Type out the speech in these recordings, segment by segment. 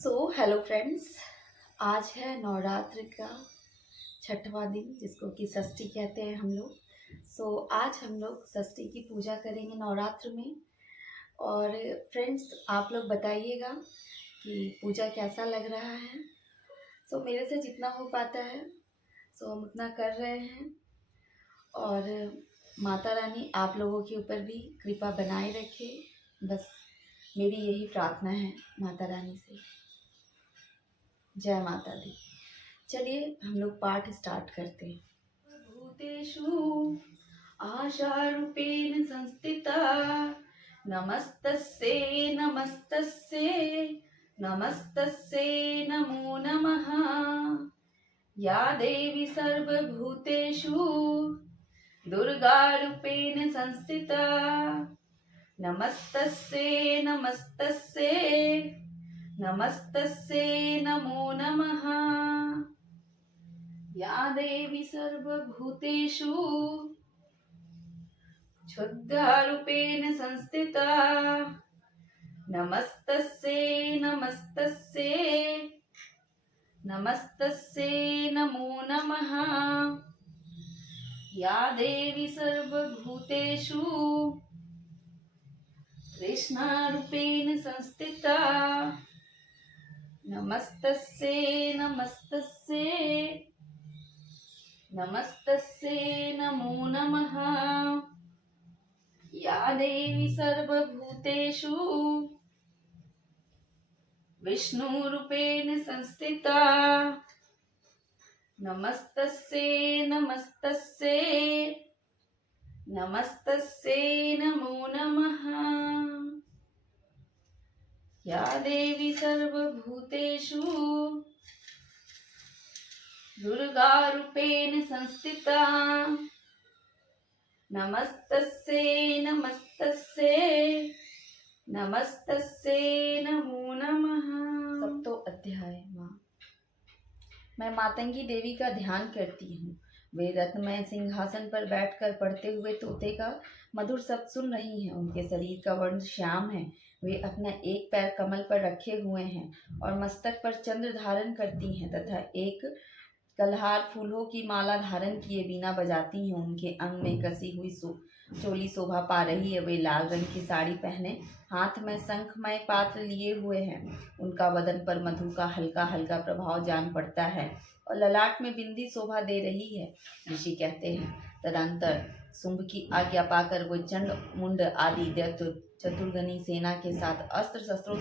Hello friends. आज है नवरात्र का छठवां दिन, जिसको कि षष्ठी कहते हैं हम लोग। आज हम लोग षष्ठी की पूजा करेंगे नवरात्र में। और फ्रेंड्स, आप लोग बताइएगा कि पूजा कैसा लग रहा है। मेरे से जितना हो पाता है हम उतना कर रहे हैं। और माता रानी आप लोगों के ऊपर भी कृपा बनाए रखे, बस मेरी यही प्रार्थना है माता रानी से। जय माता दी। चलिए हम लोग पाठ स्टार्ट करते हैं। भूतेषु आशारूपेण संस्थिता नमस्तस्यै नमस्तस्यै नमस्तस्यै नमो नमः। या देवी सर्वभूतेषु दुर्गारूपेण संस्थिता नमस्तस्यै नमस्तस्यै नमस्तस्यै नमो नमः। या देवी सर्वभूतेषु क्षुद्रारूपेण संस्थिता नमस्तस्यै नमस्तस्यै नमस्तस्यै नमो नमः। या देवी सर्वभूतेषु कृष्णारूपेण संस्थिता नमस्तस्यै नमस्तस्यै नमस्तस्यै नमो नमः। या देवी सर्वभूतेषु विष्णुरूपेण संस्थिता नमस्तस्यै नमस्तस्यै नमस्तस्यै नमो नमः। या देवी सर्वभूतेषु दुर्गारूपेण संस्थिता नमस्तस्यै नमस्तस्यै नमस्तस्यै नमो नमः। सप्तो अध्याय। माँ, मैं मातंगी देवी का ध्यान करती हूँ। वे रत्नमय सिंहासन पर बैठकर पढ़ते हुए तोते का मधुर शब्द सुन रही हैं। उनके शरीर का वर्ण श्याम है। वे अपना एक पैर कमल पर रखे हुए हैं और मस्तक पर चंद्र धारण करती हैं तथा एक कलहार फूलों की माला धारण किए बीना बजाती हैं। उनके अंग में कसी हुई चोली शोभा पा रही है। वे लाल रंग की साड़ी पहने हाथ में शंखमय पात्र लिए हुए हैं। उनका बदन पर मधु का हल्का हल्का प्रभाव जान पड़ता है और ललाट में बिंदी शोभा दे रही है। ऋषि कहते हैं, तदंतर शुंभ की आज्ञा पाकर वो चंड मुंड आदि दैत्य चतुर्गनी सेना के साथ अस्त्र शस्त्रों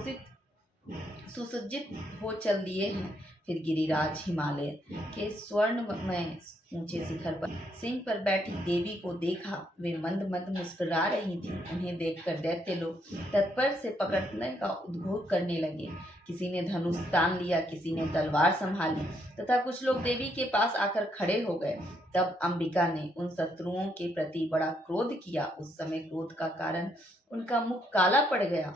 से सुसज्जित हो चल दिए हैं। फिर गिरिराज हिमालय के स्वर्णमय ऊंचे शिखर पर सिंह पर बैठी देवी को देखा। वे मंद मंद मुस्कुरा रही थी। उन्हें देखकर दैत्य लोग तत्पर से पकड़ने का उद्घोष करने लगे। किसी ने धनुष तान लिया, किसी ने तलवार संभाली तथा कुछ लोग देवी के पास आकर खड़े हो गए। तब अंबिका ने उन शत्रुओं के प्रति बड़ा क्रोध किया। उस समय क्रोध का कारण उनका मुख काला पड़ गया,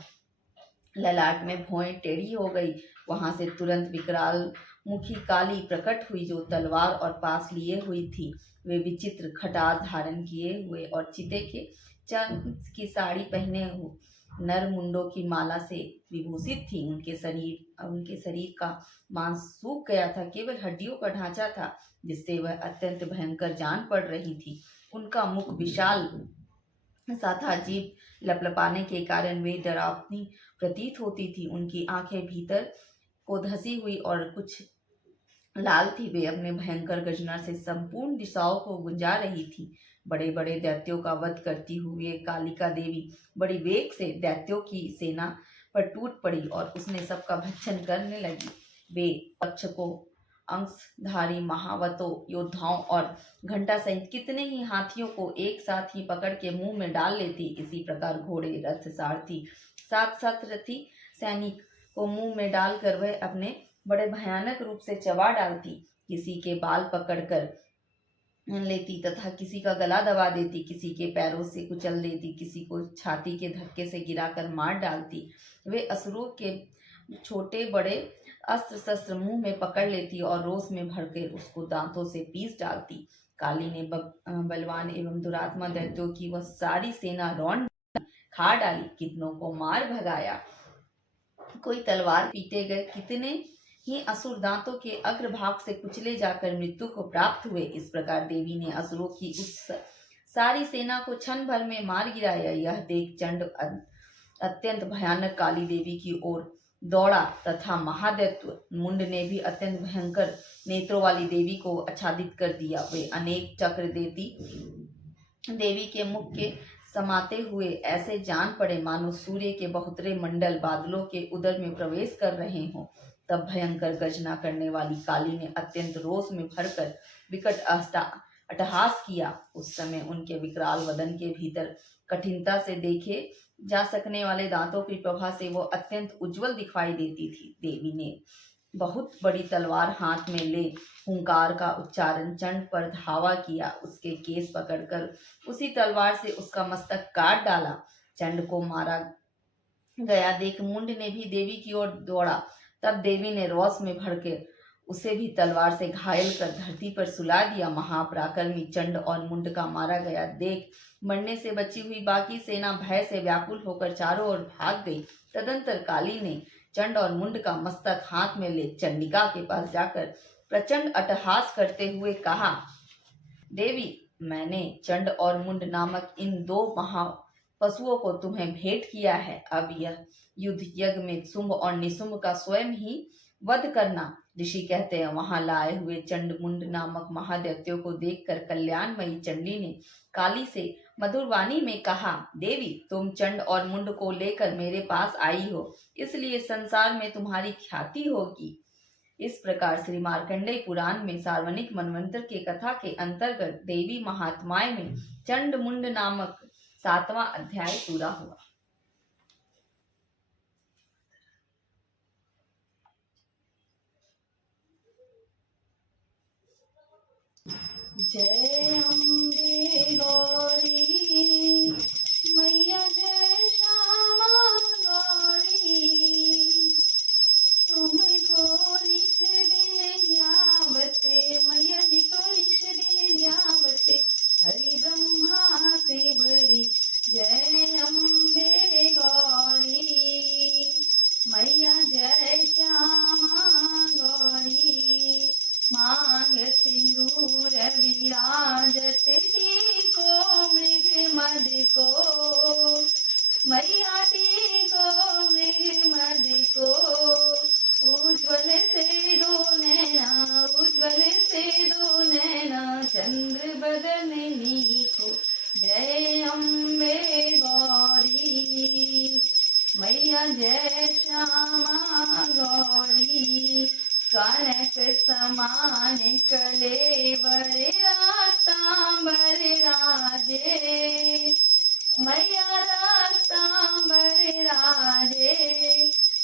ललाट में भौहें टेढ़ी हो गई। वहां से तुरंत विकराल मुखी काली प्रकट हुई, जो तलवार और पास लिए हुई थी। वे विचित्र खटास धारण किए हुए और चिते के चंद की साड़ी पहने हुए नर मुंडों की माला से विभूषित थी। उनके शरीर का मांस सूख गया था, केवल हड्डियों का ढांचा था, जिससे वह अत्यंत भयंकर जान पड़ रही थी। उनका मुख विशाल सा था, जीभ लपलपाने के कारण वे डरावनी प्रतीत होती थी। उनकी आंखें भीतर को धसी हुई और कुछ लाल थी। वे अपने भयंकर गर्जना से संपूर्ण दिशाओं को गुंजा रही थी। बड़े बड़े दैत्यों का वध करती हुई कालिका देवी बड़ी वेग से दैत्यों की सेना पर टूट पड़ी और उसने सबका भक्षण करने लगी। वे रक्षकों, अंशधारी महावतों, योद्धाओं और घंटा सहित कितने ही हाथियों को एक साथ ही पकड़ के मुंह में डाल लेती। इसी प्रकार घोड़े, रथ, सारथी, साथ साथ रथी सैनिक को मुंह में डालकर वह अपने बड़े भयानक रूप से चबा डालती। किसी के बाल पकड़कर लेती तथा किसी का गला दबा देती, किसी के पैरों से कुचल देती, किसी को छाती के धक्के से गिराकर मार डालती। वे असुरों के छोटे बड़े अस्त्र शस्त्र मुंह में पकड़ लेती और रोष में भरकर उसको दांतों से पीस डालती। काली ने बलवान एवं दुरात्मा दैत्यों की वह सारी सेना रौंद खा डाली, कितनों को मार भगाया कोई तलवार पीटे गए, कितने ही असुर दांतों के अग्रभाग से कुचले जाकर मृत्यु को प्राप्त हुए। इस प्रकार देवी ने असुरों की उस सारी सेना को क्षण भर में मार गिराया। यह देख चंड अत्यंत भयानक काली देवी की ओर दौड़ा तथा महादैत्य मुंड ने भी अत्यंत भयंकर नेत्रों वाली देवी को आच्छादित कर दिया। वे अनेक चक्र देवी के मुख के समाते हुए ऐसे जान पड़े मानो सूर्य के बहुतरे मंडल बादलों के उदर में प्रवेश कर रहे हों। तब भयंकर गर्जना करने वाली काली ने अत्यंत रोष में भरकर विकट अट्टहास किया। उस समय उनके विकराल वदन के भीतर कठिनता से देखे जा सकने वाले दांतों की प्रभा से वो अत्यंत उज्जवल दिखाई देती थी। देवी ने बहुत बड़ी तलवार हाथ में ले हुंकार का उच्चारण चंड पर धावा किया। उसके केस पकड़कर उसी तलवार से उसका मस्तक काट डाला। चंड को मारा गया देख मुंड ने भी देवी की ओर दौड़ा। तब देवी ने रोष में भड़के उसे भी तलवार से घायल कर धरती पर सुला दिया। महापराक्रमी चंड और मुंड का मारा गया देख मरने से बची हुई बाकी सेना भय से व्याकुल होकर चारों ओर भाग गई। तदंतर काली ने चंड और मुंड का मस्तक हाथ में ले चंडिका के पास जाकर प्रचंड अट्टहास करते हुए कहा, देवी, मैंने चंड और मुंड नामक इन दो महा पशुओं को तुम्हें भेंट किया है। अब यह युद्ध यज्ञ में शुंभ और निशुंभ का स्वयं ही वध करना। ऋषि कहते हैं, वहां लाए हुए चंड मुंड नामक महादैत्यों को देखकर कल्याणमयी चंडी ने काली से मधुर वाणी में कहा, देवी, तुम चंड और मुंड को लेकर मेरे पास आई हो, इसलिए संसार में तुम्हारी ख्याति होगी। इस प्रकार श्री मार्कंडेय पुराण में सार्वनिक मनवंतर के कथा के अंतर्गत देवी महात्माएं में चंड मुंड नामक 7वां अध्याय पूरा हुआ। जय अम्बे गौरी मैया, जय श्यामा गौरी, तुमको निश दिन ध्यावते, मैया जी को निश दिन ध्यावते, हरि ब्रह्मा से बड़ी। जय अम्बे गौरी मैया, जय श्यामा गौरी, मांग सिंदूर विराजत टीको मृग मद को, मैया टीको मृग मद को, उज्ज्वल से दो नैना, उज्ज्वल से दो नैना, चंद्र बदन नीको। जय अम्बे गौरी मैया, जय श्यामा गौरी, कनक समान कलेवर रातांबर राजे, मैया रातांबर राजे,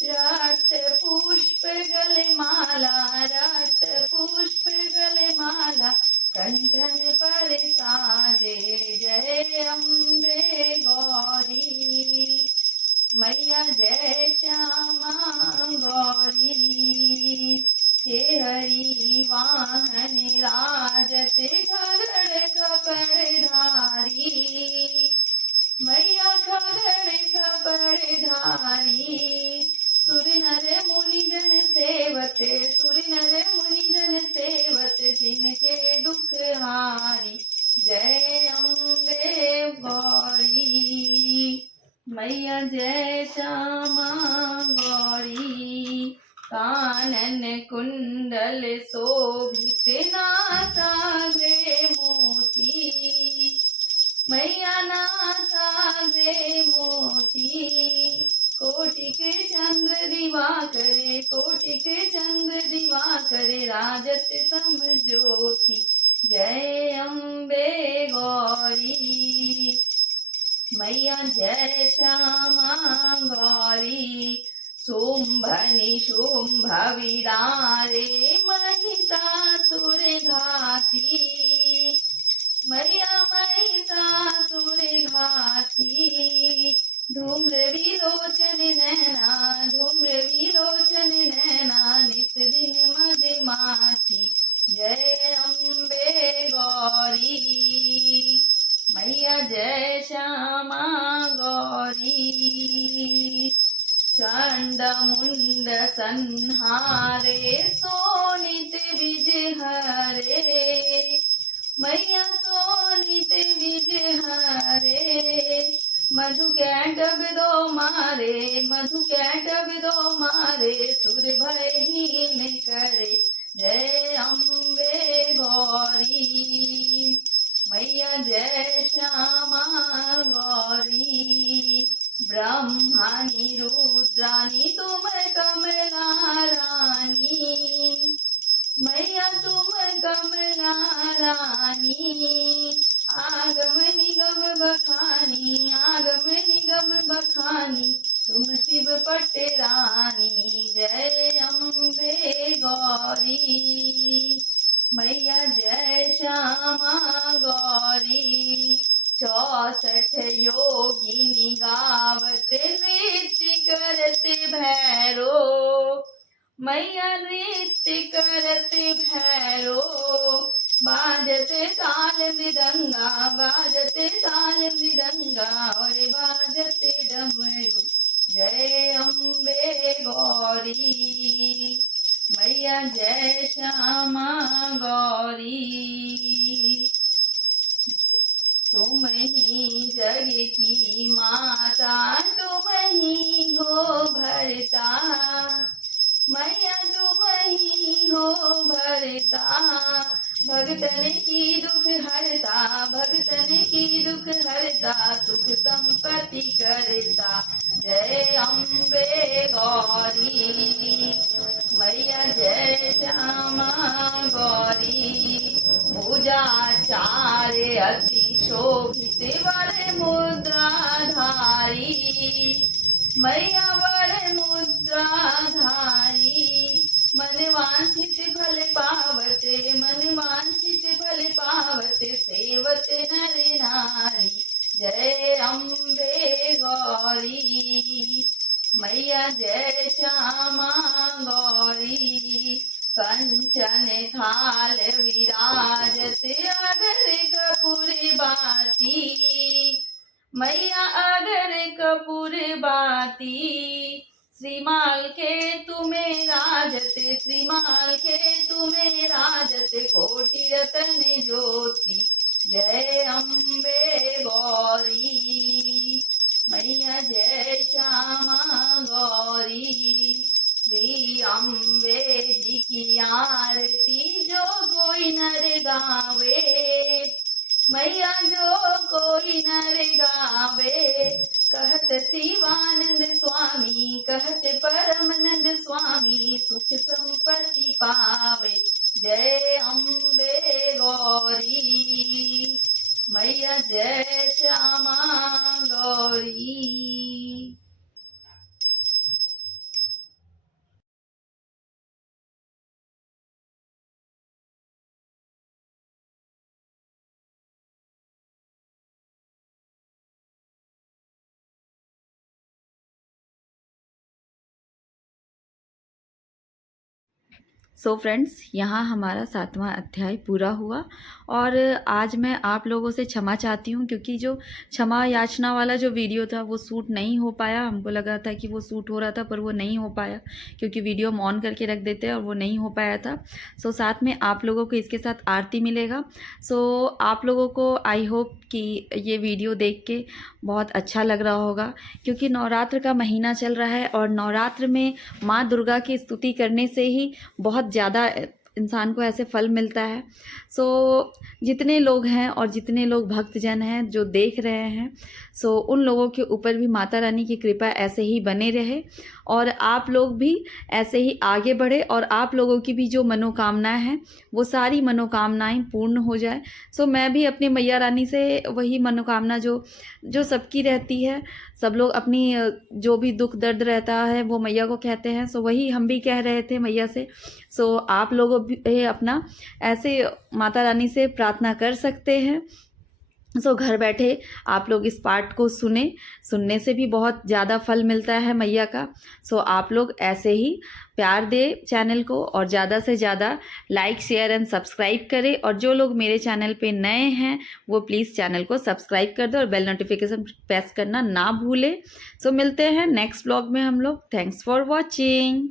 रक्त पुष्प गलमाला, रक्त पुष्प गलमाला, कंठन पर साजे। जय अम्बे गौरी मैया, जय श्यामा गौरी, हे हरि वाहन राजत खगड़ कपड़ धारी, मैया खगड़ कपड़ धारी, सुर नर मुनि जन सेवत, सुर नर मुनि जन सेवत, जिनके दुख हारी। जय अम्बे गौरी मैया, जय श्यामा गौरी, कानन कुंडल शोभित नासाग्रे मोती, मैया नासाग्रे मोती, कोटिक चंद्र दिवाकर, कोटिक चंद्र दिवाकर, राजत सम ज्योति। जय अम्बे गौरी मैया, जय श्यामा गौरी, शुंभ निशुंभ विदारे महिषासुर घाती, मैया महिषासुर घाती, धूम्र विलोचन नैना, धूम्र विलोचन नैना, निस दिन मदमाती। जय अम्बे गौरी मैया, जय श्यामा गौरी, चंड मुंड संहारे सोनित विज हरे मैया सोनित विज हरे मधु कैटब दो मारे मधु कैटब दो मारे सुर भयहीन करे जय अम्बे गौरी मैया जय श्यामा गौरी ब्रह्मानी रुद्रानी तुम कमला रानी मैया तुम कमला रानी आगम निगम बखानी आगम निगम बखानी तुम शिव पट रानी जय अम्बे गौरी मैया जय श्यामा गौरी 64 योगिनी गावत नृत्य करते भैरो मैया नृत्य करते भैरो बाजत ताल मृदंगा और बाजत डमरू जय अम्बे गौरी मैया जय श्यामा गौरी तुम ही जग की माता तुम ही हो भरता मैया तुम ही हो भरता भगतन की दुख हरता सुख संपत्ति करता जय अम्बे गौरी मैया जय श्यामा गौरी पूजाचार्य अति शोभित वर मुद्राधारी मैया वर मुद्राधारी मन वांछित फल पावते सेवत नर नारी जय अम्बे गौरी मैया जय श्यामा गौरी कंचन थाल विराजत अगर कपूर बाती मैया अगर कपूर बाती श्रीमाल के तुम्हें राजत कोटि रतन ज्योति जय अम्बे गौरी मैया जय श्यामा गौरी श्री अम्बे जी की आरती जो कोई नर गावे मैया जो कोई नर गावे कहत शिवानंद स्वामी कहत परमानंद स्वामी सुख संपत्ति पावे जय अम्बे गौरी मैया जय श्यामा गौरी। सो फ्रेंड्स, यहाँ हमारा 7वां अध्याय पूरा हुआ और आज मैं आप लोगों से क्षमा चाहती हूँ क्योंकि जो क्षमा याचना वाला जो वीडियो था वो शूट नहीं हो पाया। हमको लगा था कि वो शूट हो रहा था पर वो नहीं हो पाया क्योंकि वीडियो हम ऑन करके रख देते हैं और वो नहीं हो पाया था। सो साथ में आप लोगों को इसके साथ आरती मिलेगा। सो आप लोगों को आई होप कि ये वीडियो देख के बहुत अच्छा लग रहा होगा क्योंकि नवरात्र का महीना चल रहा है और नवरात्र में माँ दुर्गा की स्तुति करने से ही बहुत ज़्यादा इंसान को ऐसे फल मिलता है। सो जितने लोग हैं और जितने लोग भक्तजन हैं जो देख रहे हैं, सो उन लोगों के ऊपर भी माता रानी की कृपा ऐसे ही बने रहे और आप लोग भी ऐसे ही आगे बढ़े और आप लोगों की भी जो मनोकामनाएं हैं वो सारी मनोकामनाएं पूर्ण हो जाए। सो मैं भी अपनी मैया रानी से वही मनोकामना जो सबकी रहती है, सब लोग अपनी जो भी दुख दर्द रहता है वो मैया को कहते हैं। सो वही हम भी कह रहे थे मैया से। सो आप लोग भी अपना ऐसे माता रानी से प्रार्थना कर सकते हैं सो घर बैठे आप लोग इस पाठ को सुनने से भी बहुत ज़्यादा फल मिलता है मैया का। सो आप लोग ऐसे ही प्यार दे चैनल को और ज़्यादा से ज़्यादा लाइक शेयर एंड सब्सक्राइब करें। और जो लोग मेरे चैनल पे नए हैं वो प्लीज़ चैनल को सब्सक्राइब कर दो और बेल नोटिफिकेशन प्रेस करना ना भूलें। सो मिलते हैं नेक्स्ट ब्लॉग में हम लोग। Thanks for watching.